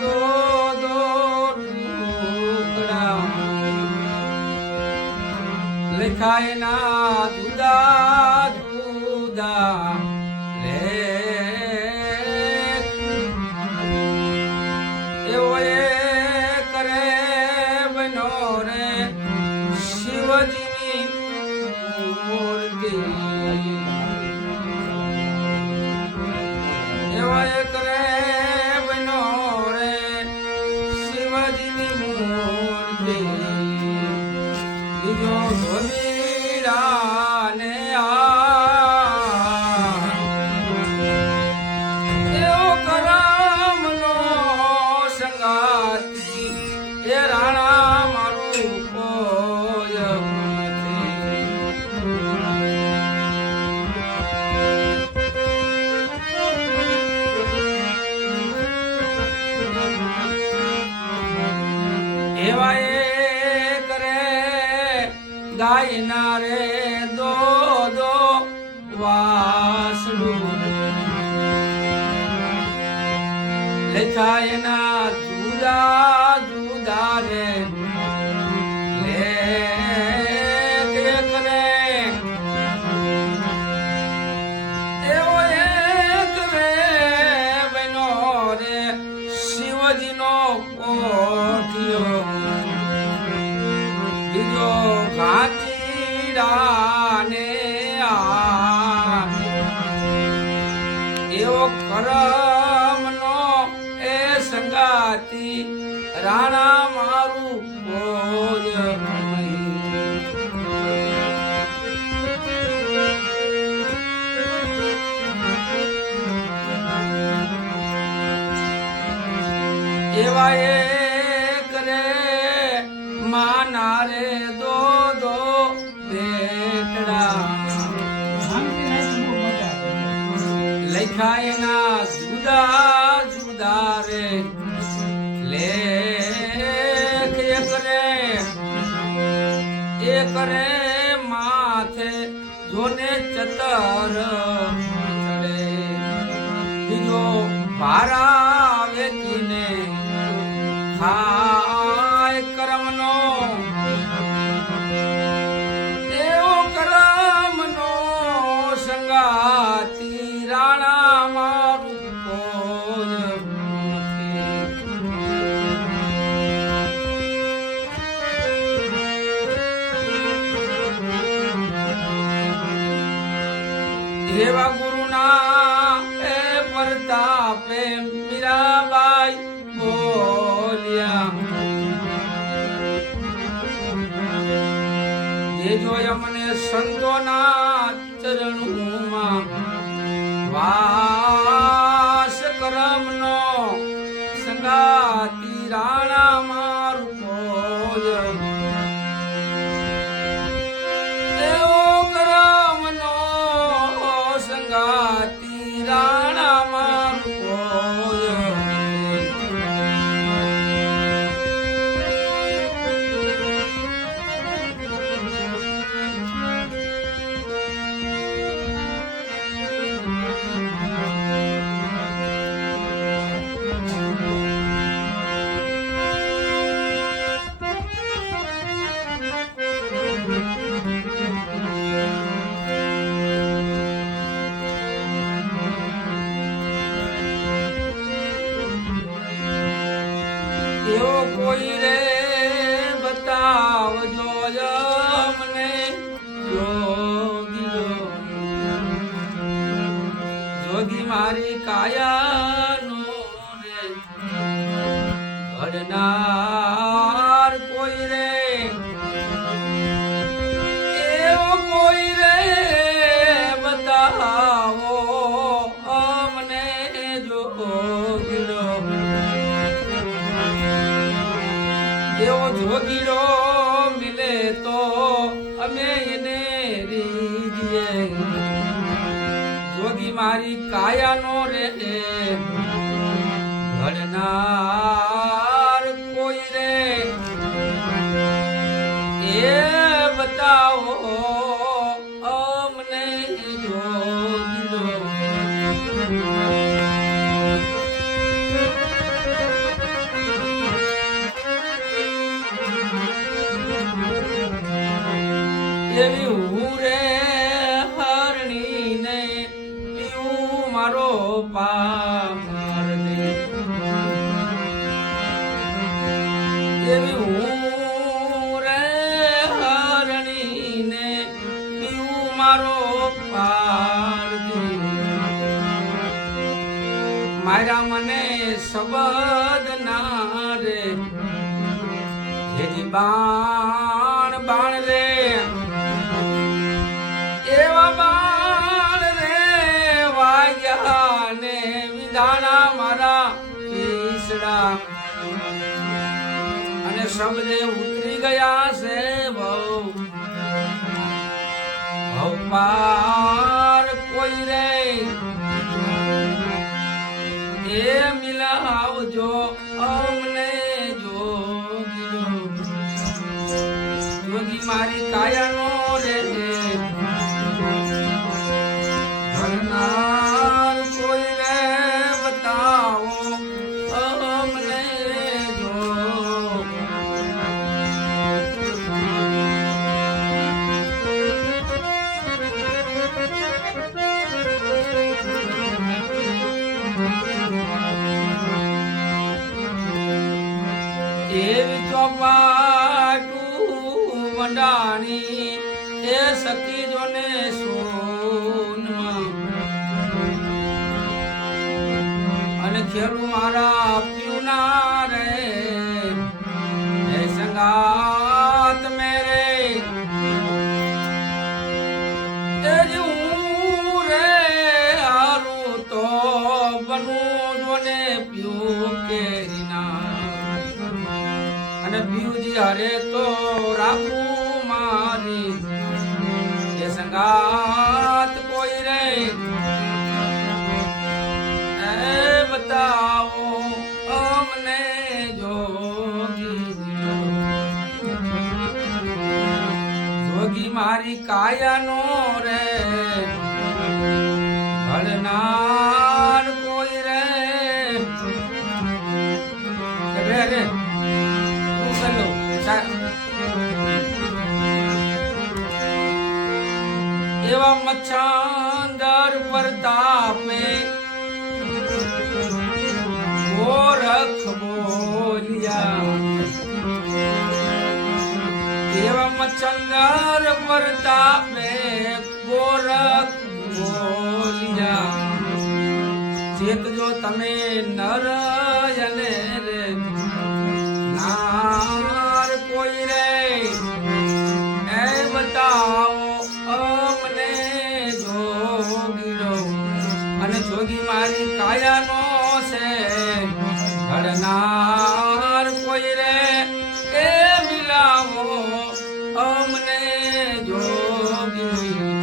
દો દો ટુકડા લખાય ના જુદા જુદા લેખ એવો એ કરે બનો રે શિવજીની મૂર્તિ એવો એ કરે બનો રે શિવજીની મૂર્તિ બીજો ધોલીડાને એવો કરમનો સંગાતી એ રાણા મારું કોઈ નથી એવા એ કરે ગાયના રે દો દો વાસડું લખાય ના જુદા જુદા રે લેખ કરે એવો એક રે બનો રે શિવજીનો ઓઠિયો બીજો ઘાટીડાને એવો કરમનો એ સંગાતી રાણા મારું કોઈ એવા એ કરે માના રે દો દો બેટડા લખાય ના જુદા જુદા રે લેખ એ કરે માથે જોને ચતર ચડે બીજો ભારા વેચીને ખાય કરમનો એવો કરમનો સંગાતી રાણા મારું કોઈ નથી એવા ગુરુના એ પ્રતાપે મીરાબાઈ બોલ્યા દેજો અમને સંતોના ચરણોમાં વાસ કરમનો સંગાતી રાણા મારું કોઈ એવો કરમનો સંગાતી રાણા મારું કોઈ એવો કોઈ રે બતાવજો અમને જોગી મારી કાયાનો રે ઘડનાર કોઈ રે એવો કોઈ રે બતાવો અમને જોગીરો એવો જોગીરો મિલે તો અમે એને રીજીએ જોગી મારી કાયાનો રે ઘડનાર કોઈ રે એ બતાવો અમને જોગીરો એવી હું રે હરણી ને પીવું મારો પાર દે એવી હું રે હરણી ને પીવું મારો પાર દે મારા મને શબ્દ ના રે હેજી બાણ બાણ રે એવા બાણ રે વાગ્યા ને વિધાણા મારા પીસડા અને શબ્દે ઉતરી ગયા છે ભવ પાર કોઈ રે એ મિલાવજો અમને જોગી મારી કાયાનો રે ભરનાર કોઈ રે બતાવો અમને જો એવી ચોપાટું મંડાણી એ સખી જોને સોનમાં અને ખેલું મારા પીવના રે એ સંગાત મેરે એ હું રે હારું તો બનું જોને પીવું કેરીના અને પીવજી હરે તો રાખું મારી એ સંગાત કોઈ રે એ બતાવો અમને જોગી મારી કાયાનો રે ભળનાર કોઈ રે રે રે એવા મચ્છાંદર પ્રતાપે ગોરખ બોલ્યા એવા મચ્છાંદર પ્રતાપે ગોરખ બોલ્યા ચેત જો તમે નર અને રે નાર કોઈ રે એ બતાવો અમને જોગીડો અને જોગી મારી કાયાનો છે ઘડનાર કોઈ રે એ મિલાવો અમને જોગીડો